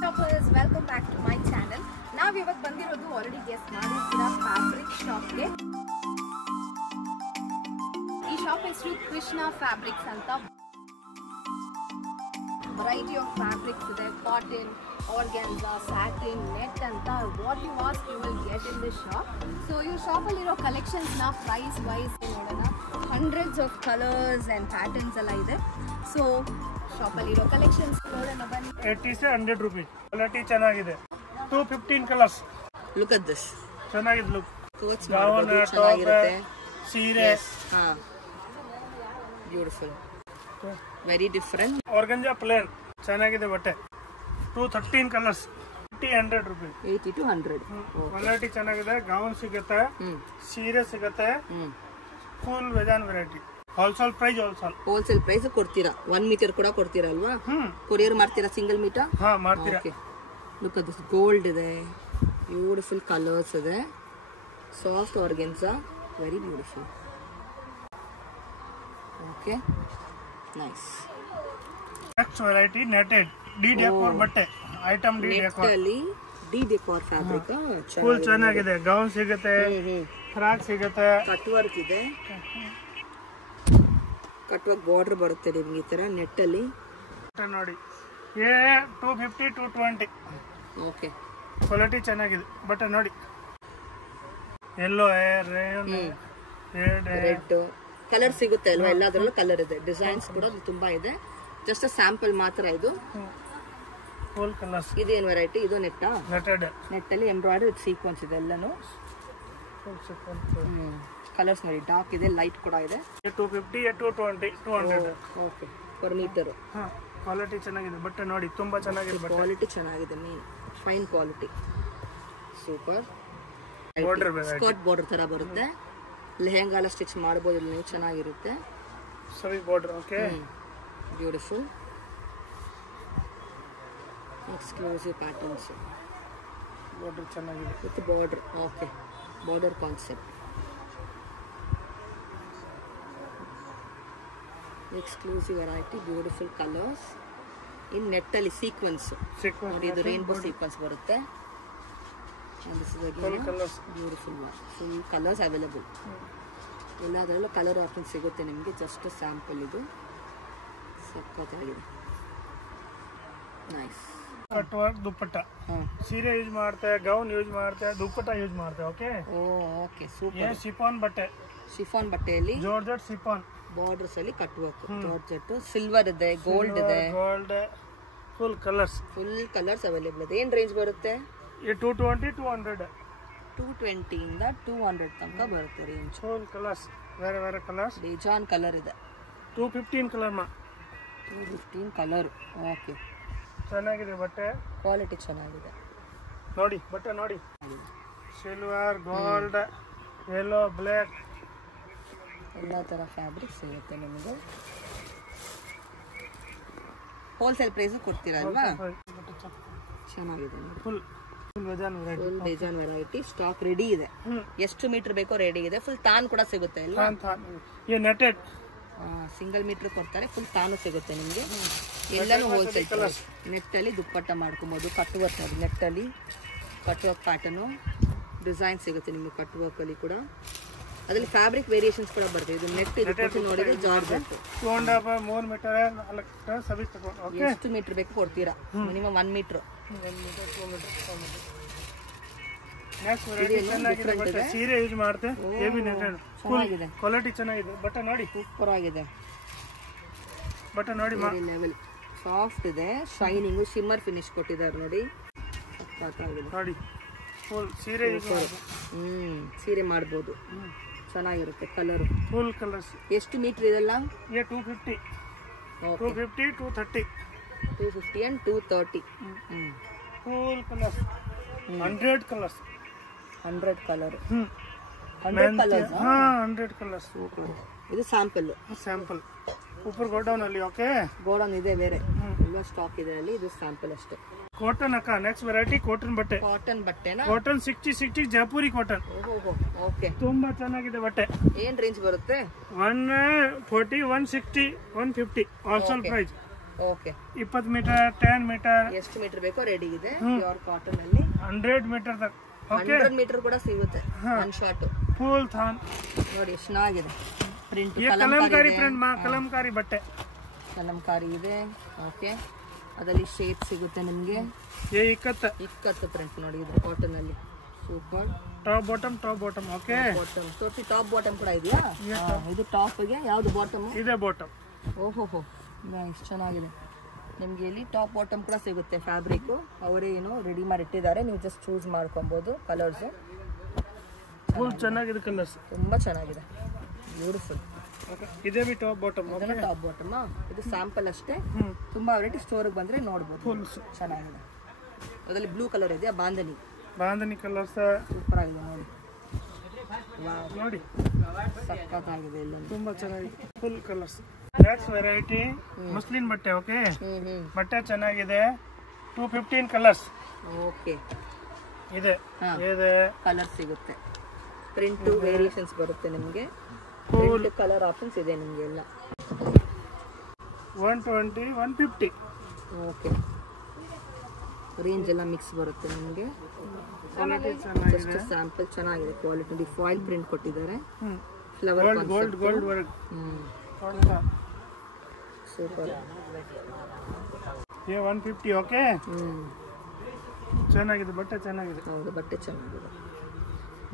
Shoppers, welcome back to my channel. Now we have ಬಂದಿರೋದು already guess ಮಾಡಿರ್ತೀರಾ fabric shop ಗೆ. ಈ shop ಹೆಸರು Krishna fabrics ಅಂತ. Variety of fabrics ಇದೆ, cotton, organza, satin, net ಅಂತ what you ask you will get in this shop. So your shop ಅಲ್ಲಿ ಇರೋ collections ನ price wise ನೋಡೋಣ. Hundreds of colors and patterns ಎಲ್ಲ ಇದೆ. So shop ಅಲ್ಲಿ ಇರೋ collections ನೋಡೋಣ ಬನ್ನಿ. 80 से 100 rupees. Quality ಚೆನ್ನಾಗಿದೆ. 215 colors. Look at this. ಚೆನ್ನಾಗಿದೆ look. Coats Gown, ಚೆನ್ನಾಗಿರುತ್ತೆ. ಸೀರೆ. ಹಾ. Beautiful. Very different. Organza plain ಚೆನ್ನಾಗಿದೆ ಬಟ್ಟೆ. 213 colors. 100 rupees. 80 to 100. ಕ್ವಾಲಿಟಿ ಚೆನ್ನಾಗಿದೆ. ಗೌನ್ ಸಿಗುತ್ತೆ, ಸೀರೆ ಸಿಗುತ್ತೆ, ಫುಲ್ ವೆಜಾನ್ variety. Wholesale price wholesale price ಕೊಡ್ತೀರಾ? 1 ಮೀಟರ್ ಕೂಡ ಕೊಡ್ತೀರಾ ಅಲ್ವಾ? ಕೊರಿಯರ್ ಮಾಡ್ತೀರಾ ಸಿಂಗಲ್ ಮೀಟರ್? ಹಾ ಮಾಡ್ತೀರಾ. ಲುಕ್ ಅಟ್ ದಿಸ್, ಗೋಲ್ಡ್ ಇದೆ, ಬ್ಯೂಟಿಫುಲ್ ಕಲರ್ಸ್ ಇದೆ, soft organza, very beautiful. Okay, nice. Next variety netted D decor ಬಟ್ಟೆ ಐಟಮ್. ಡಿ ಡೆಕೋರ್ ಅಲ್ಲಿ ಡಿ ಡೆಕೋರ್ ಫ್ಯಾಬ್ರಿಕ್ ಫುಲ್ ಚೆನ್ನಾಗಿದೆ. ಗೌನ್ ಸಿಗುತ್ತೆ, ಫ್ರಾಕ್ ಸಿಗುತ್ತೆ, ಕಟ್ ವರ್ಕ್ ಇದೆ, ಕಟ್ ವರ್ಕ್ ಬಾರ್ಡರ್ ಬರುತ್ತೆ ನಿಮ್ಗೆ ಈ ತರ ನೆಟ್ ಅಲ್ಲಿ. ನೋಡಿ 250 220. ಓಕೆ, ಕ್ವಾಲಿಟಿ ಚೆನ್ನಾಗಿದೆ ಬಟ್ಟೆ. ನೋಡಿ ಯೆಲ್ಲೋ ರೆಡ್ ಕಲರ್ ಸಿಗುತ್ತೆ ಅಲ್ವಾ? ಎಲ್ಲದರಲ್ಲೂ ಕಲರ್ ಇದೆ, ಡಿಸೈನ್ಸ್ ಕೂಡ ತುಂಬಾ ಇದೆ. ಜಸ್ಟ್ ಸ್ಯಾಂಪಲ್ ಮಾತ್ರ ಇದು. Full colours. ಇದೇನು ವೆರೈಟಿ? ಇದು ನೆಟ್ಟಾ? ನೆಟ್ ಅಲ್ಲಿ ಎಂಬ್ರಾಯ್ಡರಿ ವಿತ್ ಸೀಕ್ವೆನ್ಸ್ ಇದೆ ಎಲ್ಲಾನು. ಕಲರ್ಸ್ ನೋಡಿ, ಡಾರ್ಕ್ ಇದೆ, ಲೈಟ್ ಕೂಡ ಇದೆ. 250 220 200. Okay, per metre. ಕ್ವಾಲಿಟಿ ಚೆನ್ನಾಗಿದೆ ಬಟ್ಟೆ. ನೋಡಿ ತುಂಬಾ ಚೆನ್ನಾಗಿದೆ ಬಟ್ಟೆ. ಕ್ವಾಲಿಟಿ ಚೆನ್ನಾಗಿದೆ, mean fine quality, super. Skirt border ತರ ಬರುತ್ತೆ, ಲೆಹೆಂಗಾ ಎಲ್ಲ ಸ್ಟಿಚ್ ಮಾಡಬಹುದು ನೀವು, ಚೆನ್ನಾಗಿರುತ್ತೆ. ಸರಿ border. Okay, beautiful exclusive patterns. Border ಚೆನ್ನಾಗಿದೆ with border. Okay, border concept, exclusive variety, beautiful colours in net ಅಲ್ಲಿ ಸೀಕ್ವೆನ್ಸ್. ನೋಡಿ, ಇದು ರೈನ್ಬೋ ಸೀಕ್ವೆನ್ಸ್ ಬರುತ್ತೆ. Beautiful full colours available. ಎಲ್ಲದರಲ್ಲೂ ಕಲರ್ ಆಪ್ಷನ್ ಸಿಗುತ್ತೆ ನಿಮಗೆ. ಜಸ್ಟ್ ಸ್ಯಾಂಪಲ್ ಇದು, ಸಕ್ಕತ್ತಾಗಿದೆ, ನೈಸ್. ಕಟ್ ವರ್ಕ್ ದುಪ್ಪಟ್ಟ. ಸೀರೆ ಯೂಸ್ ಮಾಡ್ತಾರೆ, ಗೌನ್ ಯೂಸ್ ಮಾಡ್ತಾರೆ, ದುಪ್ಪಟ್ಟ ಯೂಸ್ ಮಾಡ್ತಾರೆ. Okay, okay, super. ಶಿಫಾನ್ ಬಟ್ಟೆ, ಶಿಫಾನ್ ಬಟ್ಟೆಯಲ್ಲಿ ಜಾರ್ಜೆಟ್ ಶಿಫಾನ್ ಬಾರ್ಡರ್ಸ್ ಅಲ್ಲಿ ಕಟ್ ವರ್ಕ್, ಜಾರ್ಜೆಟ್, ಸಿಲ್ವರ್ ಇದೆ, ಗೋಲ್ಡ್ ಇದೆ, gold, full colours. Full colours available ಇದೆ. ಏನ್ ರೇಂಜ್ ಬರುತ್ತೆ? 220 200. 220 ಇಂದ 200 ತನಕ ಬರುತ್ತೆ ರೇಂಜ್. ಫುಲ್ ಕಲರ್ಸ್, ಬೇರೆ ಬೇರೆ ಕಲರ್ಸ್, ಬೇಜಾನ್ ಕಲರ್ ಇದೆ. 215 ಕಲರ್ 215 ಕಲರ್. ಓಕೆ, ಚೆನ್ನಾಗಿದೆ ಬಟ್ಟೆ. ಕ್ವಾಲಿಟಿ ಚೆನ್ನಾಗಿದೆ. ನೋಡಿ ಬಟ್ಟೆ ನೋಡಿ, ಸಿಲ್ವರ್, ಗೋಲ್ಡ್, ಯೆಲ್ಲೋ, ಬ್ಲ್ಯಾಕ್, ಎಲ್ಲ ತರ ಫ್ಯಾಬ್ರಿಕ್ ಸಿಗುತ್ತೆ ನಿಮಗೆ. ಹೋಲ್ಸೇಲ್ ಪ್ರೈಸ್ ಕೊಡ್ತೀರಾ ಅಲ್ವಾ? ಚೆನ್ನಾಗಿದೆ, ಫುಲ್ ಫುಲ್ ಬೇಜಾನ್ ವೆರೈಟಿ. ಸ್ಟಾಕ್ ರೆಡಿ ಇದೆ, ಎಷ್ಟು ಮೀಟರ್ ಬೇಕೋ ರೆಡಿ ಇದೆ. ಫುಲ್ ತಾನ್ ಕೂಡ ಸಿಗುತ್ತೆ ಅಲ್ವಾ? ನೆಟೆಡ್ ಸಿಂಗಲ್ ಮೀಟರ್ ಕೊಡ್ತಾರೆ, ಫುಲ್ ತಾನು ಸಿಗುತ್ತೆ ನಿಮಗೆ. ಎಲ್ಲಾನು ಹೋಲ್ಸೇಲ್ ಪ್ರೈಸ್. ನೆಟ್ ಅಲ್ಲಿ ದುಪ್ಪಟ್ಟ ಮಾಡ್ಕೊಬಹುದು, ಕಟ್ ವರ್ಕ್ ನೋಡಿ, ನೆಟ್ ಅಲ್ಲಿ ಕಟ್ ವರ್ಕ್ ಪ್ಯಾಟರ್ನು ಡಿಸೈನ್ ಸಿಗುತ್ತೆ ನಿಮಗೆ. ಕಟ್ ವರ್ಕ್ ಅಲ್ಲಿ ಕೂಡ ಅದರಲ್ಲಿ ಫ್ಯಾಬ್ರಿಕ್ ವೇರಿಯೇಷನ್ಸ್ ಕೂಡ ಬರ್ತದೆ. ಇದು ನೆಟ್ ಇದು ನೋಡಿದ್ರೆ ಜಾರ್ಜೆಟ್. 3 ಮೀಟರ್ ಎಷ್ಟು ಮೀಟರ್ ಬೇಕು ಕೊಡ್ತೀರಾ? Minimum 1 metre. ಸೀರೆ ಯೂಸ್ ಮಾಡ್ತೆ, ಚೆನ್ನಾಗಿದೆ, ಕ್ವಾಲಿಟಿ ಚೆನ್ನಾಗಿದೆ ಬಟ್ಟೆ. ನೋಡಿ ಸೂಪರ್ ಆಗಿದೆ ಬಟ್ಟೆ. ನೋಡಿ ಲೆವೆಲ್ ಸಾಫ್ಟ್ ಇದೆ, ಶೈನಿಂಗ್, ಶಿಮ್ಮರ್ ಫಿನಿಶ್ ಕೊಟ್ಟಿದ್ದಾರೆ ನೋಡಿ. ನೋಡಿ ಫುಲ್ ಸೀರೆ ಸೀರೆ ಮಾಡ್ಬೋದು, ಚೆನ್ನಾಗಿರುತ್ತೆ. Colour full colours. ಎಷ್ಟು ಮೀಟರ್ ಇದೆಲ್ಲ? 250 230 250 and 230. Full colours, 100 colours. 100 colour. 100 colours. 100 colours. ಇದು ಸ್ಯಾಂಪಲ್. ऊपर गोडाउन ಅಲ್ಲಿ. ಓಕೆ, ಗೋಡೌನ್ ಇದೆ ಬೇರೆ, ಎಲ್ಲ ಸ್ಟಾಕ್ ಇದೆ ಅಲ್ಲಿ. ಇದು ಸ್ಯಾಂಪಲ್ ಅಷ್ಟೇ. ಕಾಟನ್ ಅಕ್ಕ. ನೆಕ್ಸ್ಟ್ ವೆರೈಟಿ ಕಾಟನ್ ಬಟ್ಟೆ. ಕಾಟನ್ ಬಟ್ಟೆನಾ? Cotton 60 Jaipuri cotton. ಓಕೆ, ತುಂಬಾ ಚೆನ್ನಾಗಿದೆ ಬಟ್ಟೆ. ಏನ್ ರೇಂಜ್ ಬರುತ್ತೆ? 140 160 150 wholesale price. Okay 20 metre 10 metre ಎಷ್ಟು ಮೀಟರ್ ಬೇಕೋ ರೆಡಿ ಇದೆ ಪ್ಯೂರ್ ಕಾಟನ್ ಅಲ್ಲಿ 100 ಮೀಟರ್ ತक 100 ಮೀಟರ್ ಕೂಡ ಸಿಗುತ್ತೆ ಒನ್ ಶಾರ್ಟ್ ಫುಲ್ ಥಾನ್ ನೋಡಿ ಎಷ್ಟು ಚೆನ್ನಾಗಿದೆ ಪ್ರಿಂಟ್ ಕಲಂಕಾರಿ ಪ್ರಿಂಟ್ ಕಲಂಕಾರಿ ಬಟ್ಟೆ ಕಲಂಕಾರಿ ಇದೆ ಓಕೆ ಅದರಲ್ಲಿ ಶೇಪ್ ಸಿಗುತ್ತೆ ನಿಮಗೆ ಇಕ್ಕತ್ತು ಪ್ರಿಂಟ್ ನೋಡಿ ಇದು ಕಾಟನ್ ಅಲ್ಲಿ super top bottom okay bottom ತೋರಿಸಿ ಟಾಪ್ ಬಾಟಮ್ ಕೂಡ ಇದೆಯಾ ಇದು ಟಾಪ್ ಗೆ ಯಾವುದು ಬಾಟಮ್ ಇದೆ ಬಾಟಮ್ ಓಹೋ ಎಷ್ಟು ಚೆನ್ನಾಗಿದೆ ನಿಮಗೆ ಇಲ್ಲಿ ಟಾಪ್ ಬಾಟಮ್ ಕೂಡ ಸಿಗುತ್ತೆ ಫ್ಯಾಬ್ರಿಕ್ ಅವರೇ ಏನು ರೆಡಿ ಮಾಡಿ ಇಟ್ಟಿದ್ದಾರೆ ನೀವು ಜಸ್ಟ್ ಚೂಸ್ ಮಾಡ್ಕೊಬಹುದು ಕಲರ್ಸ್ ಫುಲ್ ಚೆನ್ನಾಗಿದೆ ಕಲರ್ಸ್ ತುಂಬಾ ಚೆನ್ನಾಗಿದೆ ಬ್ಯೂಟಿಫುಲ್ ಇದೇ B top bottom top bottom ಇದು ಸ್ಯಾಂಪಲ್ ಅಷ್ಟೇ ತುಂಬಾ ವೆರೈಟಿ ಸ್ಟೋರ್ ಬಂದ್ರೆ ನೋಡಬಹುದು ಫುಲ್ ಚೆನ್ನಾಗಿದೆ ಅದರಲ್ಲಿ ಬ್ಲೂ ಕಲರ್ ಇದೆಯಾ ಬಾಂಧನಿ ಕಲರ್ಸ್ ಸೂಪರ್ ಆಗಿದೆ ನೋಡಿ ನೋಡಿ ಸಕ್ಕತ್ತಾಗಿದೆ ಇಲ್ಲ ತುಂಬಾ ಚೆನ್ನಾಗಿದೆ full colours next variety Muslim ಬಟ್ಟೆ ಓಕೆ ಬಟ್ಟೆ ಚೆನ್ನಾಗಿದೆ 215 ಕಲರ್ಸ್ ಓಕೆ ಇದೆ ಕಲರ್ ಸಿಗುತ್ತೆ ಪ್ರಿಂಟ್ ವೇರಿಯೇಷನ್ಸ್ ಬರುತ್ತೆ ನಿಮಗೆ ಕಲರ್ ಆಪ್ಷನ್ಸ್ ಇದೆ ನಿಮಗೆ ಎಲ್ಲ 120 150 ಓಕೆ ರೇಂಜ್ ಎಲ್ಲ ಮಿಕ್ಸ್ ಬರುತ್ತೆ ನಿಮಗೆ ಜಸ್ಟ್ ಸ್ಯಾಂಪಲ್ ಚೆನ್ನಾಗಿದೆ ಕ್ವಾಲಿಟಿ ಫಾಯಿಲ್ ಪ್ರಿಂಟ್ ಕೊಟ್ಟಿದ್ದಾರೆ ಫ್ಲವರ್ ಗೋಲ್ಡ್ ವರ್ಕ್ ಸೂಪರ್ ये 150 ಓಕೆ ಚೆನ್ನಾಗಿದೆ ಬಟ್ಟೆ ಚೆನ್ನಾಗಿದೆ ಹೌದು ಬಟ್ಟೆ ಚೆನ್ನಾಗಿದೆ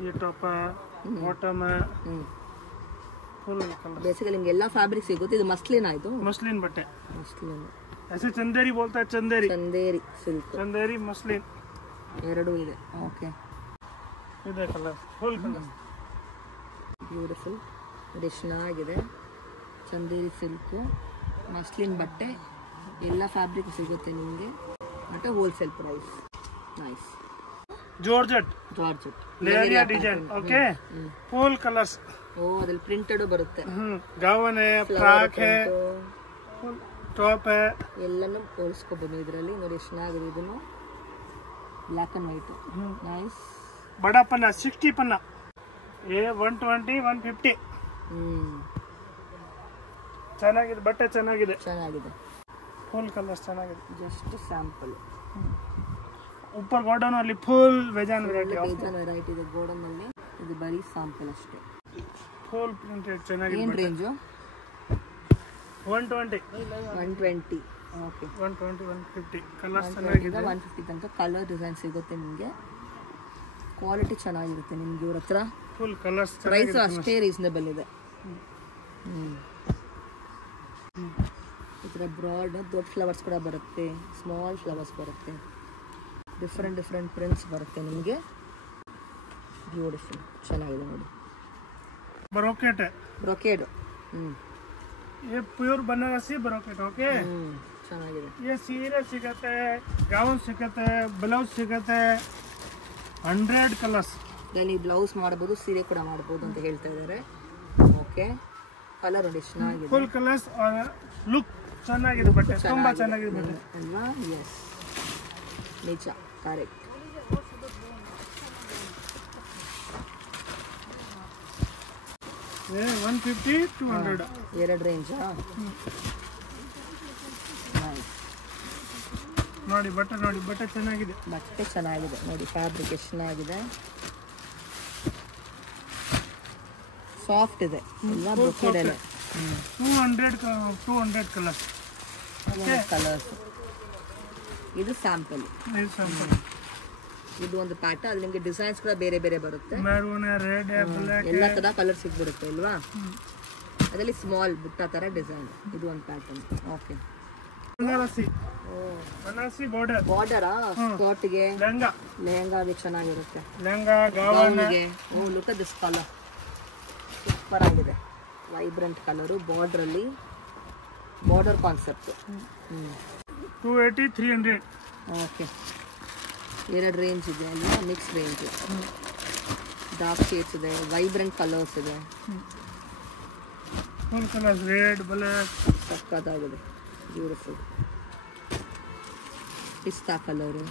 ಈ top bottom full colour basically ನಿಮಗೆ ಎಲ್ಲ ಫ್ಯಾಬ್ರಿಕ್ ಸಿಗುತ್ತೆ ಇದು ಮಸ್ಲಿನ್ ಆಯ್ತು मसलिन बट्टे ಮಸ್ಲಿನ್ ऐसे चंदेरी बोलता है चंदेरी ಸಿಲ್ಕ್ चंदेरी मसलिन ಎರಡು ಇದೆ ಓಕೆ ಇದೆ ಕಲರ್ ಫುಲ್ ಕಲರ್ ಬ್ಯೂಟಿಫುಲ್ ಇದು ಚೆನ್ನಾಗಿದೆ ಚಂದೇರಿ ಸಿಲ್ಕು ಮಸ್ಲಿನ್ ಬಟ್ಟೆ ಎಲ್ಲ ಫ್ಯಾಬ್ರಿಕ್ ಸಿಗುತ್ತೆ ನಿಮಗೆ ಮತ್ತೆ wholesale price nice georgette leheriya design okay full colours ಓ ಅದ್ರಲ್ಲಿ ಪ್ರಿಂಟೆಡ್ ಬರುತ್ತೆ ಗೌನ್ है ಫ್ರಾಕ್ है ಟಾಪ್ है ಎಲ್ಲಾನು ಹೋಲಿಸ್ಕೋಬಹುದು ಇದರಲ್ಲಿ ನೋಡಿ ಎಷ್ಟು ಚೆನ್ನಾಗಿದೆ ಇದನ್ನು ಬ್ಲಾಕ್ ಅಂಡ್ ವೈಟ್ ನೈಸ್ बड़ा पन्ना 60 पन्ना ये 120 150 ಚೆನ್ನಾಗಿದೆ ಬಟ್ಟೆ ಚೆನ್ನಾಗಿದೆ ಫುಲ್ ಕಲರ್ಸ್ ಚೆನ್ನಾಗಿದೆ ಜಸ್ಟ್ ಸ್ಯಾಂಪಲ್ ऊपर ಗೋಡನ್ ಅಲ್ಲಿ ಫುಲ್ ವೆಜಾನ್ ವೆರೈಟಿ ಇದೆ ಗೋಡನ್ ಅಲ್ಲಿ ಇದು ಬರೀ ಸ್ಯಾಂಪಲ್ ಅಷ್ಟೇ ಫುಲ್ ಪ್ರಿಂಟೆಡ್ ಚೆನ್ನಾಗಿದೆ ಏನು ರೇಂಜ್ 120 ಓಕೆ 120 150 ಕಲರ್ಸ್ ಚೆನ್ನಾಗಿದೆ 150 ತನಕ ಕಲರ್ ಡಿಸೈನ್ ಸಿಗುತ್ತೆ ನಿಮಗೆ ಕ್ವಾಲಿಟಿ ಚೆನ್ನಾಗಿರುತ್ತೆ ನಿಮಗೆ ಇವ್ರ ಹತ್ರ ಫುಲ್ ಕಲರ್ಸ್ ಪ್ರೈಸ್ ಅಷ್ಟೇ ರೀಸನೇಬಲ್ ಇದೆ ಇದರ ಬ್ರಾಡ್ ದೊಡ್ಡ ಫ್ಲವರ್ಸ್ ಕೂಡ ಬರುತ್ತೆ ಸ್ಮಾಲ್ ಫ್ಲವರ್ಸ್ ಬರುತ್ತೆ ಡಿಫ್ರೆಂಟ್ ಪ್ರಿಂಟ್ಸ್ ಬರುತ್ತೆ ನಿಮಗೆ ಬ್ಯೂಟಿಫುಲ್ ಚೆನ್ನಾಗಿದೆ ನೋಡಿ ಬ್ರೊಕೇಡ್ ये प्योर बनारसी ब्रोकेट ओके ಚೆನ್ನಾಗಿದೆ ये ಸೀರೆ ಸಿಗುತ್ತೆ ಗೌನ್ ಸಿಗುತ್ತೆ ಬ್ಲೌಸ್ ಸಿಗುತ್ತೆ 100 ಕಲರ್ಸ್ ಇದರಲ್ಲಿ ಬ್ಲೌಸ್ ಮಾಡಬಹುದು ಸೀರೆ ಕೂಡ ಮಾಡಬಹುದು ಅಂತ ಹೇಳ್ತಾ ಇದ್ದಾರೆ ಓಕೆ ಕಲರ್ ನೋಡಿ ಚೆನ್ನಾಗಿದೆ ಫುಲ್ ಕಲರ್ಸ್ ಲುಕ್ ಚೆನ್ನಾಗಿದೆ ಬಟ್ಟೆ ತುಂಬಾ ಚೆನ್ನಾಗಿದೆ ಬಟ್ಟೆ ಅಲ್ವಾ ಎಸ್ ನಿಜ ಕರೆಕ್ಟ್ ये 150 200 ಎರಡು ರೇಂಜ್ ನೋಡಿ ಬಟ್ಟೆ ಚೆನ್ನಾಗಿದೆ ನೋಡಿ ಫ್ಯಾಬ್ರಿಕ್ ಎಷ್ಟು ಚೆನ್ನಾಗಿದೆ ಸಾಫ್ಟ್ ಇದೆ ಎಲ್ಲ ಬ್ರೊಕೇಡ್ ಅಲ್ಲ 200 ಕಲರ್ಸ್ ಓಕೆ ಕಲರ್ಸ್ ಇದು ಸ್ಯಾಂಪಲ್ ಇದು ಒಂದು ಪ್ಯಾಟರ್ನ್ ಅಲ್ಲಿ ನಿಮಗೆ ಡಿಸೈನ್ಸ್ ಕೂಡ ಬೇರೆ ಬರುತ್ತೆ ಮೆರೂನ್ ರೆಡ್ ಬ್ಲಾಕ್ ಎಲ್ಲ ತರ ಕಲರ್ ಸಿಗ್ಬಿಡುತ್ತೆ ಅಲ್ವಾ ಅದರಲ್ಲಿ ಸ್ಮಾಲ್ ಬುಟ್ಟ ತರ ಡಿಸೈನ್ ಇದು ಒಂದು pattern okay Banarasi border skirt ಗೆ ಲೆಹಂಗಾ ಚೆನ್ನಾಗಿರುತ್ತೆ ಗೌನ್ಗೆ ಓ look at this colour super ಆಗಿದೆ ವೈಬ್ರೆಂಟ್ ಕಲರ್ ಬಾರ್ಡರ್ ಅಲ್ಲಿ ಬಾರ್ಡರ್ ಕಾನ್ಸೆಪ್ಟ್ 280 300 ಓಕೆ ಎರಡು ರೇಂಜ್ ಇದೆ ಅಲ್ವಾ ಮಿಕ್ಸ್ ರೇಂಜ್ ಡಾರ್ಕ್ ಶೇಡ್ಸ್ ಇದೆ ವೈಬ್ರೆಂಟ್ ಕಲರ್ಸ್ ಇದೆ ಫುಲ್ ಕಲರ್ಸ್ ರೆಡ್ ಬ್ಲಾಕ್ ಸಕ್ಕತ್ತಾಗಿದೆ ಬ್ಯೂಟಿಫುಲ್ ಪಿಸ್ತಾ ಕಲರು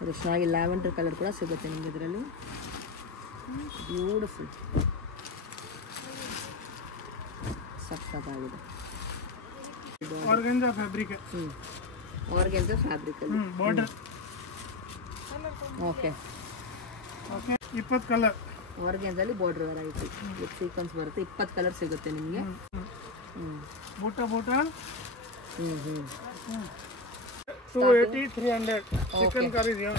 ಅದು ಚೆನ್ನಾಗಿ ಲ್ಯಾವೆಂಡರ್ ಕಲರ್ ಕೂಡ ಸಿಗುತ್ತೆ ನಿಮಗೆ ಇದರಲ್ಲಿ ಬ್ಯೂಟಿಫುಲ್ ಸಕ್ಕತ್ತಾಗಿದೆ ಆರ್ಗನ್ಜಾ ಫ್ಯಾಬ್ರಿಕ್. ಆರ್ಗನ್ಜಾ ಫ್ಯಾಬ್ರಿಕ್ ಅಲ್ಲಿ ಬಾರ್ಡರ್. Okay okay 20 colour. ಆರ್ಗನ್ಜಾಲಿ ಬಾರ್ಡರ್ ವೆರೈಟಿ ವಿತ್ ಸೀಕ್ವೆನ್ಸ್ ಬರುತ್ತೆ. 20 ಕಲರ್ ಸಿಗುತ್ತೆ ನಿಮಗೆ. ಬೂಟ 280 300. ಚಿಕನ್ ಕರಿ ಇದೆಯಾ?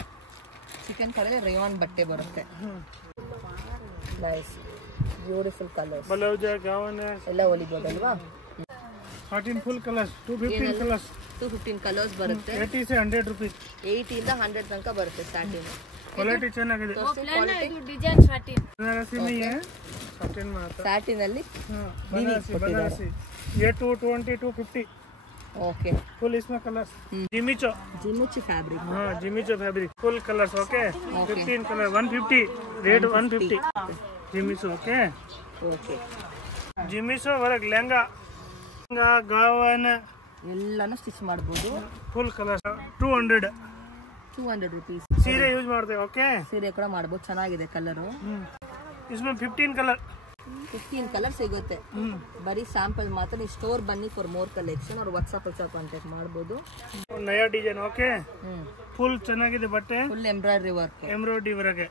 ಚಿಕನ್ ಕರಿ ರೇಯಾನ್ ಬಟ್ಟೆ ಬರುತ್ತೆ. Nice beautiful colours. Blouse gown ಎಲ್ಲ ಹೊಲಿಬಹುದು ಅಲ್ವಾ? 14 ಫುಲ್ ಕಲರ್ಸ್. 215 ಕಲರ್ಸ್. 215 ಕಲರ್ಸ್ ಬರುತ್ತೆ. 80 से 100 rupees. 80 ಇಂದ 100 ತನಕ ಬರುತ್ತೆ ಸ್ಟಾರ್ಟಿಂಗ್. ಕ್ವಾಲಿಟಿ ಚೆನ್ನಾಗಿದೆ. ಇದು ಡಿಸೈನ್ ಸಾಟಿನ್. बनारसी नहीं है, साटिन में आता है. ಸ್ಟಾರ್ಟಿಂಗ್ ಅಲ್ಲಿ बनारसी ये 220 250. ಓಕೆ फुल इसमें कलर्स. जिमिचो. Jimmy Choo fabric. हाँ Jimmy Choo fabric full colours. Okay 15 colour 150 rate 150. Jimmy Choo okay. Okay Jimmy Choo work lehenga gown ಎಲ್ಲಾನು ಸ್ಟಿಚ್ ಮಾಡಬಹುದು. Full colours 200 rupees. सीरे यूज ಮಾಡ್ತೇವೆ. ಓಕೆ ಸೀರೆ ಕೂಡ ಮಾಡಬಹುದು. ಚೆನ್ನಾಗಿದೆ ಕಲರು. इसमें 15 कलर. 15 ಕಲರ್ ಸಿಗುತ್ತೆ. ಬರೀ ಸ್ಯಾಂಪಲ್ ಮಾತ್ರ. ನೀವು ಸ್ಟೋರ್ ಬನ್ನಿ ಫಾರ್ ಮೋರ್ ಕಲೆಕ್ಷನ್. ಅವ್ರು ವಾಟ್ಸ್ಆಪ್ ಕಾಂಟ್ಯಾಕ್ಟ್ ಮಾಡಬಹುದು. नया डिजाइन. ಓಕೆ ಫುಲ್ ಚೆನ್ನಾಗಿದೆ ಬಟ್ಟೆ. Full embroidery work. Embroidery work है.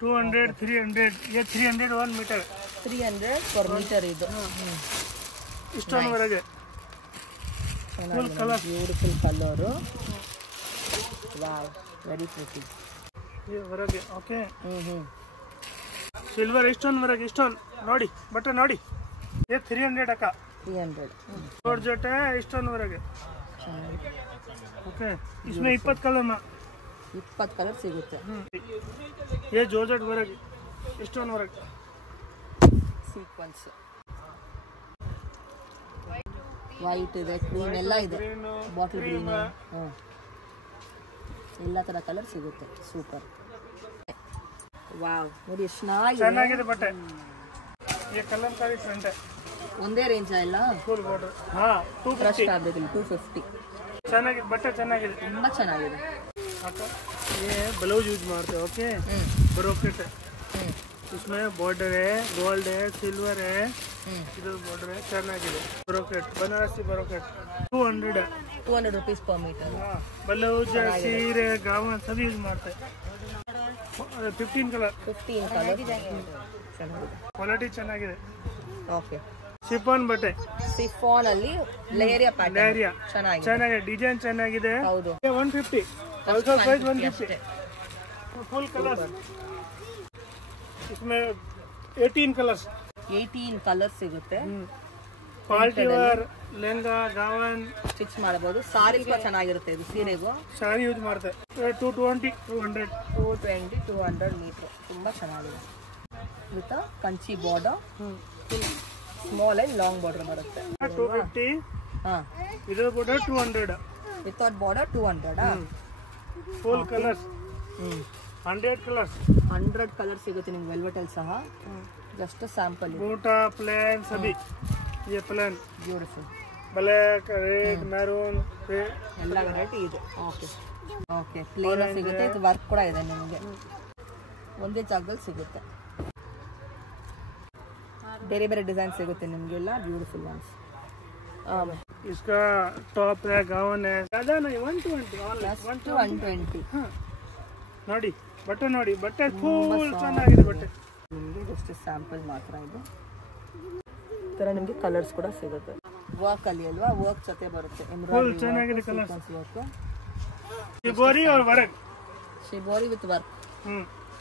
200 300 ये 300 1 मीटर. 300 ಪರ್ ಮೀಟರ್ ಇದು. स्टोन वर्क है. Full colour. Beautiful colour. Wow very pretty. ये वर्क है. Okay silver stone work stone ನೋಡಿ ಬಟ್ಟೆ ನೋಡಿ. ये 300 ಅಕ್ಕ. 300 जॉर्जेट है स्टोन वर्क है. ओके इसमें 20 कलर में 20 ಕಲರ್ ಸಿಗುತ್ತೆ. ये georgette work stone work sequence white ಇದೆ, ಕ್ರೀಮ್ ಎಲ್ಲ ಇದೆ. ಬಾಟಲ್ ಗ್ರೀನ್ ಎಲ್ಲ ತರ ಕಲರ್ ಸಿಗುತ್ತೆ. ಸೂಪರ್. ವಾವ್ ನೋಡಿ ಎಷ್ಟು ಚೆನ್ನಾಗಿದೆ ಬಟ್ಟೆ. ये कलमकारी फ्रंट है. ಒಂದೇ ರೇಂಜ್ ಎಲ್ಲ फुल बॉर्डर. हां 250 ಫ್ಯಾಬ್ರಿಕ್ 250. ಚೆನ್ನಾಗಿದೆ ಬಟ್ಟೆ ಚೆನ್ನಾಗಿದೆ. ತುಂಬಾ ಚೆನ್ನಾಗಿದೆ. ಅಕ್ಕ ये ब्लाउज यूज ಮಾಡ್ತೆ. Okay brocade. इसमें बॉर्डर है, गोल्ड है, सिल्वर है. इधर बॉर्डर है. ಚೆನ್ನಾಗಿದೆ brocade. Banarasi brocade 200 200 rupees per meter. हां ब्लाउज सीरे गाउन सब यूज ಮಾಡ್ತೆ. 15 कलर. 15 ಕಲರ್ ಚೆನ್ನಾಗಿದೆ. ಕ್ವಾಲಿಟಿ ಚೆನ್ನಾಗಿದೆ. ಓಕೆ ಶಿಫಾನ್ ಬಟ್ಟೆ. ಸಿಫಾನ್ ಅಲ್ಲಿ ಲೇರಿಯಾ ಪ್ಯಾಟರ್ನ್ ಲೇರಿಯಾ ಚೆನ್ನಾಗಿದೆ. ಡಿಸೈನ್ ಚೆನ್ನಾಗಿದೆ. ಹೌದು 150 ಆಲ್ಸೋ ಪ್ರೈಸ್ 150. Full colours. इसमें 18 कलर्स. 18 ಕಲರ್ ಸಿಗುತ್ತೆ. ಕ್ವಾಲಿಟಿ ವರ್ ಲೆಹಂಗಾ ಗಾವನ್ ಸ್ಟಿಚ್ ಮಾಡಬಹುದು. ಸಾರಿ ಕೂಡ ಚೆನ್ನಾಗಿರುತ್ತೆ. ಇದು ಸೀರೆಗೂ ಸಾರಿ ಯೂಸ್ ಮಾಡ್ತಾರೆ. 220 200 ಮೀಟರ್. ತುಂಬಾ ಚೆನ್ನಾಗಿದೆ. With Kanchi border. Small and long border ಬರುತ್ತೆ. 250. ಹಾ ಇದರ border 200. Without border 200. Full colours. 100 colours. 100 colour ಸಿಗುತ್ತೆ ನಿಮ್ಗೆ ವೆಲ್ವೆಟ್ ಅಲ್ಲಿ ಸಹ. Just sample. ಬೂಟಾ ಪ್ಲೇನ್ ಸಭಿ. ये plain beautiful. Black red maroon ಎಲ್ಲ ವೆರೈಟಿ ಇದೆ. ಓಕೆ ಓಕೆ ಪ್ಲೇನ್ ಸಿಗುತ್ತೆ. ಇದು ವರ್ಕ್ ಕೂಡ ಇದೆ ನಿಮಗೆ. ಒಂದೇ ಜಾಗದಲ್ಲಿ ಸಿಗುತ್ತೆ. ಬೇರೆ ಬೇರೆ ಡಿಸೈನ್ ಸಿಗುತ್ತೆ ನಿಮಗೆಲ್ಲ. Beautiful once. इसका टॉप है गाउन है. ज्यादा नहीं 120 120. ನೋಡಿ ಬಟ್ಟೆ ನೋಡಿ. ಬಟ್ಟೆ ಫುಲ್ ಚೆನ್ನಾಗಿದೆ ಬಟ್ಟೆ. ನಿಮಗೆ ಜಸ್ಟ್ ಸ್ಯಾಂಪಲ್ ಮಾತ್ರ ಇದು. ಈ ಥರ ನಿಮಗೆ ಕಲರ್ಸ್ ಕೂಡ ಸಿಗುತ್ತೆ. ವರ್ಕ್ ಅಲ್ಲಿ ಅಲ್ವಾ? ವರ್ಕ್ ಜೊತೆ ಬರುತ್ತೆ. ಫುಲ್ ಚೆನ್ನಾಗಿದೆ ಕಲರ್ಸ್. ವರ್ಕ್ ಶಿಬೋರಿ और वर्क. ಶಿಬೋರಿ ವಿತ್ ವರ್ಕ್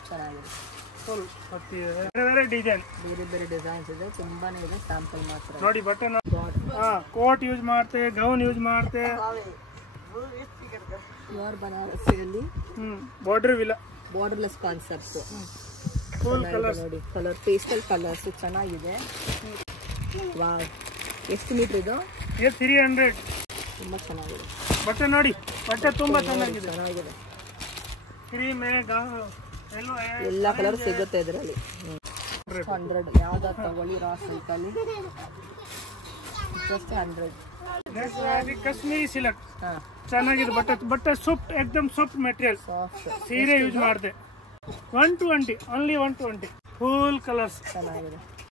ಚೆನ್ನಾಗಿದೆ. ಫುಲ್ ಬೇರೆ ಡಿಸೈನ್. ಬೇರೆ ಬೇರೆ ಡಿಸೈನ್ಸ್ ಇದೆ. ತುಂಬಾನೇ ಇದೆ. ಸ್ಯಾಂಪಲ್ ಮಾತ್ರ ನೋಡಿ ಬಟ್ಟೆ ಕೋಟ್ ಯೂಸ್ ಮಾಡ್ತೆ, ಗೌನ್ ಯೂಸ್ ಮಾಡ್ತೆ. ಪ್ಯೂರ್ ಬನಾರಸಿಯಲ್ಲಿ ಬಾರ್ಡರ್ ವಿಲ್ಲ. Borderless concept. ಫುಲ್ ಕಲರ್ಸ್ ನೋಡಿ. ಕಲರ್ ಪೇಸ್ಟಲ್ ಕಲರ್ಸ್ ಚೆನ್ನಾಗಿದೆ. ವಾವ್ ಎಷ್ಟು ಮೀಟರ್ ಇದು? ये 300. ತುಂಬಾ ಚೆನ್ನಾಗಿದೆ ಬಟ್ಟೆ ನೋಡಿ. ಬಟ್ಟೆ ತುಂಬಾ ಚೆನ್ನಾಗಿದೆ. ಚೆನ್ನಾಗಿದೆ. ಕ್ರೀಮ್ है ಎಲ್ಲೋ ಎಲ್ಲ ಕಲರ್ ಸಿಗುತ್ತೆ ಇದರಲ್ಲಿ. 100 ಯಾವ್ದು ತಗೊಳ್ಳಿ. ರಾ ಸಿಲ್ಕಲ್ಲಿ ಜಸ್ಟ್ 100. ಕಾಶ್ಮೀರಿ ಸಿಲ್ಕ್ ಹಾ ಚೆನ್ನಾಗಿದೆ ಬಟ್ಟೆ. ಬಟ್ಟೆ ಸಾಫ್ಟ್ एकदम ಸಾಫ್ಟ್ ಮೆಟೀರಿಯಲ್. ಸಾಫ್ಟ್. ಸೀರೆ ಯೂಸ್ ಮಾಡ್ದೆ. 120 ಓನ್ಲಿ 120. ಫುಲ್ ಕಲರ್ಸ್ ಚೆನ್ನಾಗಿದೆ.